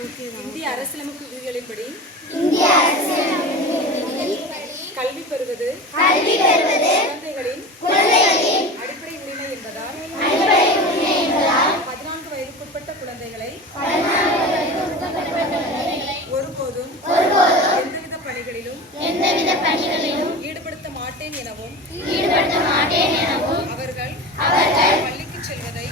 இந்திய அரசியலமைப்பு விதிகளின்படி கல்வி பெறுவது குழந்தைகளின் அடிப்படை உரிமை என்பதால் 14 வயதுக்குட்பட்ட குழந்தைகளை ஒருபோதும் எந்தவித பணிகளிலும் ஈடுபடுத்த மாட்டேன் எனவும் அவர்கள் பள்ளிக்கு செல்வதை